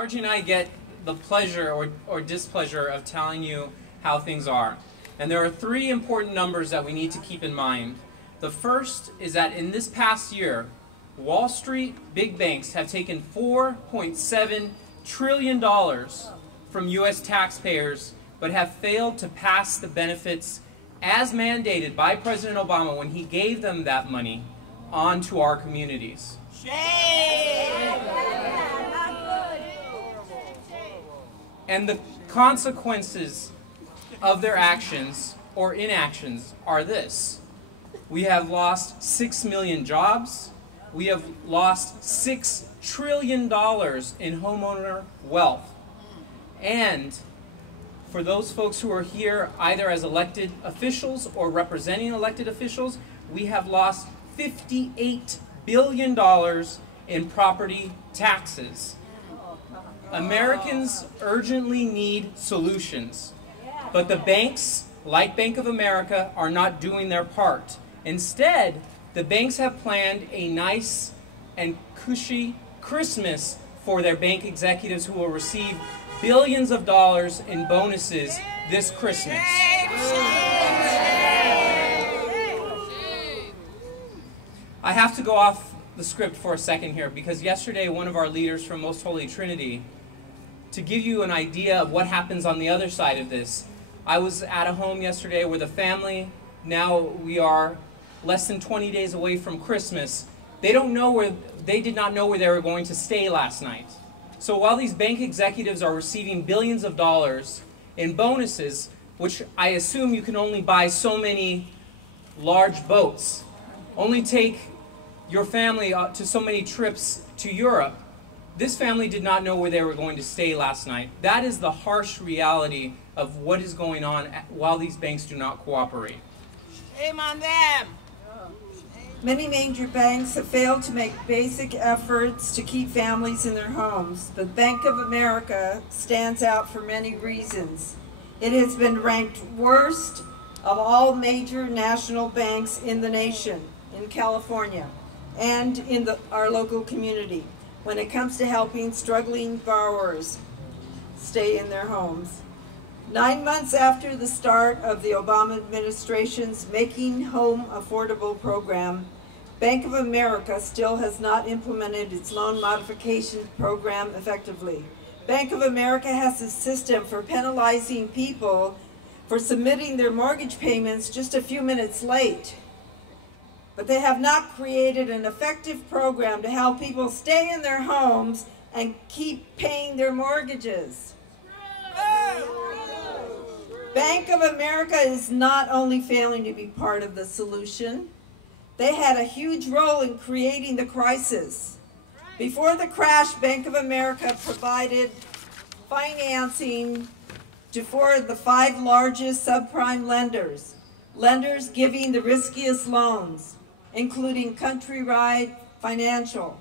Margie and I get the pleasure or displeasure of telling you how things are. And there are three important numbers that we need to keep in mind. The first is that in this past year, Wall Street big banks have taken $4.7 trillion from U.S. taxpayers, but have failed to pass the benefits as mandated by President Obama when he gave them that money on to our communities. And the consequences of their actions or inactions are this. We have lost 6 million jobs. We have lost $6 trillion in homeowner wealth. And for those folks who are here either as elected officials or representing elected officials, we have lost $58 billion in property taxes. Americans urgently need solutions, but the banks, like Bank of America, are not doing their part. Instead, the banks have planned a nice and cushy Christmas for their bank executives who will receive billions of dollars in bonuses this Christmas. I have to go off the script for a second here because yesterday one of our leaders from Most Holy Trinity, to give you an idea of what happens on the other side of this, I was at a home yesterday with a family. Now we are less than 20 days away from Christmas. They did not know where they were going to stay last night. So while these bank executives are receiving billions of dollars in bonuses, which I assume you can only buy so many large boats, only take your family to so many trips to Europe, this family did not know where they were going to stay last night. That is the harsh reality of what is going on while these banks do not cooperate. Shame on them! Many major banks have failed to make basic efforts to keep families in their homes, but Bank of America stands out for many reasons. It has been ranked worst of all major national banks in the nation, in California, and in our local community, when it comes to helping struggling borrowers stay in their homes. 9 months after the start of the Obama administration's Making Home Affordable program, Bank of America still has not implemented its loan modification program effectively. Bank of America has a system for penalizing people for submitting their mortgage payments just a few minutes late. But they have not created an effective program to help people stay in their homes and keep paying their mortgages. Bank of America is not only failing to be part of the solution, they had a huge role in creating the crisis. Before the crash, Bank of America provided financing to 4 of the 5 largest subprime lenders giving the riskiest loans, including Countrywide Financial,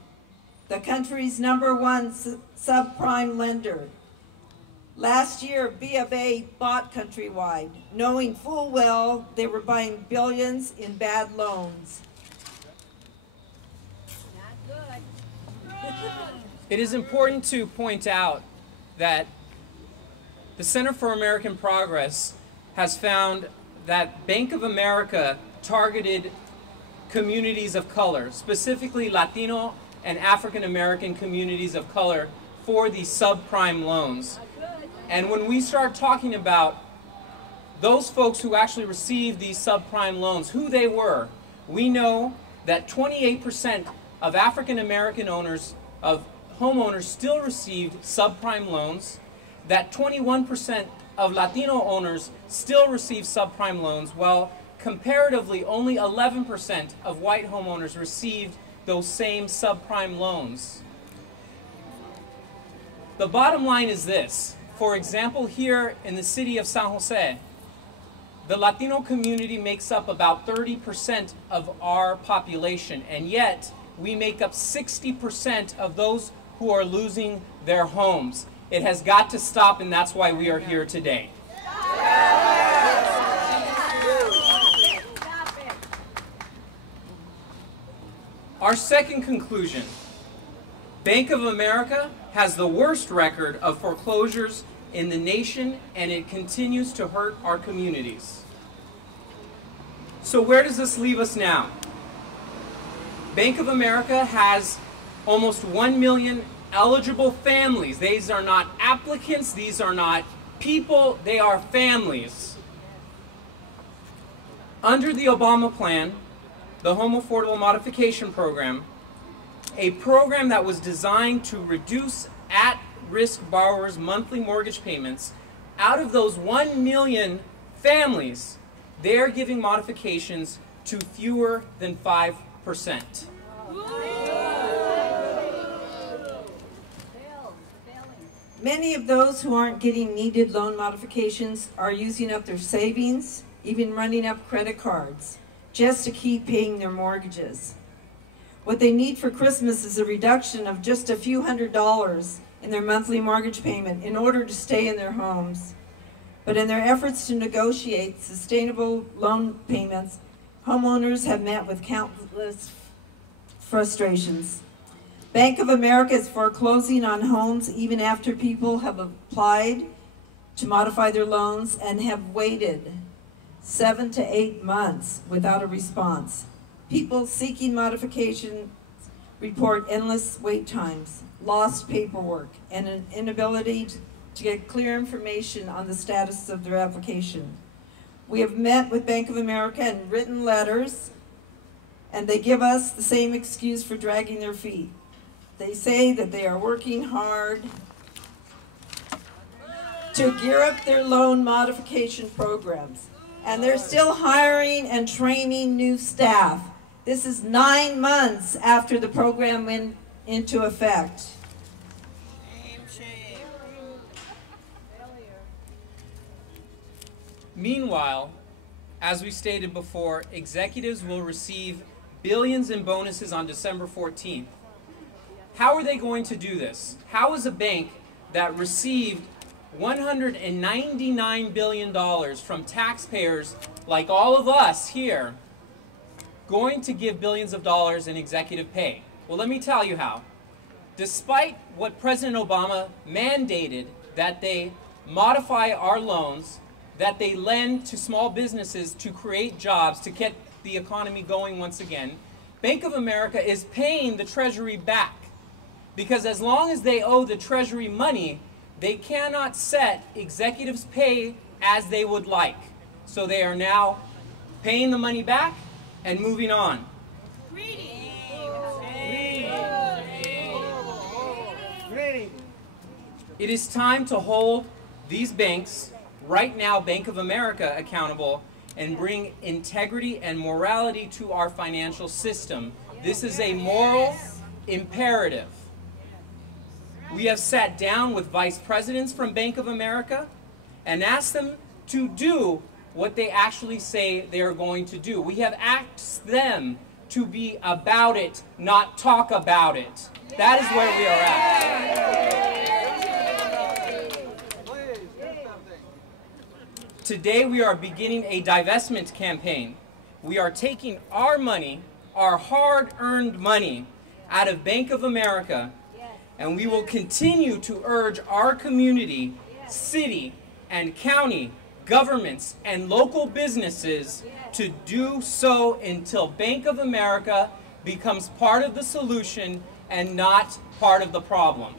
the country's #1 subprime lender. Last year, BofA bought Countrywide, knowing full well they were buying billions in bad loans. It is important to point out that the Center for American Progress has found that Bank of America targeted communities of color, specifically Latino and African American communities of color, for these subprime loans. And when we start talking about those folks who actually received these subprime loans, who they were, we know that 28% of African American homeowners still received subprime loans, that 21% of Latino owners still receive subprime loans, while comparatively only 11% of white homeowners received those same subprime loans. The bottom line is this. For example, here in the city of San Jose, the Latino community makes up about 30% of our population, and yet we make up 60% of those who are losing their homes. It has got to stop, and that's why we are here today. Our second conclusion Bank of America has the worst record of foreclosures in the nation, and it continues to hurt our communities. So where does this leave us now? Bank of America has almost 1 million eligible families. These are not applicants, these are not people, they are families. Under the Obama plan, the Home Affordable Modification Program, a program that was designed to reduce at-risk borrowers' monthly mortgage payments, out of those 1 million families, they're giving modifications to fewer than 5%. Many of those who aren't getting needed loan modifications are using up their savings, even running up credit cards, just to keep paying their mortgages. What they need for Christmas is a reduction of just a few $100s in their monthly mortgage payment in order to stay in their homes. But in their efforts to negotiate sustainable loan payments, homeowners have met with countless frustrations. Bank of America is foreclosing on homes even after people have applied to modify their loans and have waited 7 to 8 months without a response. People seeking modification report endless wait times, lost paperwork, and an inability to get clear information on the status of their application. We have met with Bank of America and written letters, and they give us the same excuse for dragging their feet. They say that they are working hard to gear up their loan modification programs, and they're still hiring and training new staff. This is 9 months after the program went into effect. Shame. Meanwhile, as we stated before, executives will receive billions in bonuses on December 14th. How are they going to do this? How is a bank that received $199 billion from taxpayers like all of us here going to give billions of dollars in executive pay? Well, let me tell you how. Despite what President Obama mandated, that they modify our loans, that they lend to small businesses to create jobs, to get the economy going once again, Bank of America is paying the Treasury back. Because as long as they owe the Treasury money, they cannot set executives' pay as they would like. So they are now paying the money back and moving on. It is time to hold these banks, right now Bank of America, accountable and bring integrity and morality to our financial system. This is a moral imperative. We have sat down with vice presidents from Bank of America and asked them to do what they actually say they are going to do. We have asked them to be about it, not talk about it. That is where we are at. Today we are beginning a divestment campaign. We are taking our money, our hard-earned money, out of Bank of America, and we will continue to urge our community, city and county, governments and local businesses to do so until Bank of America becomes part of the solution and not part of the problem.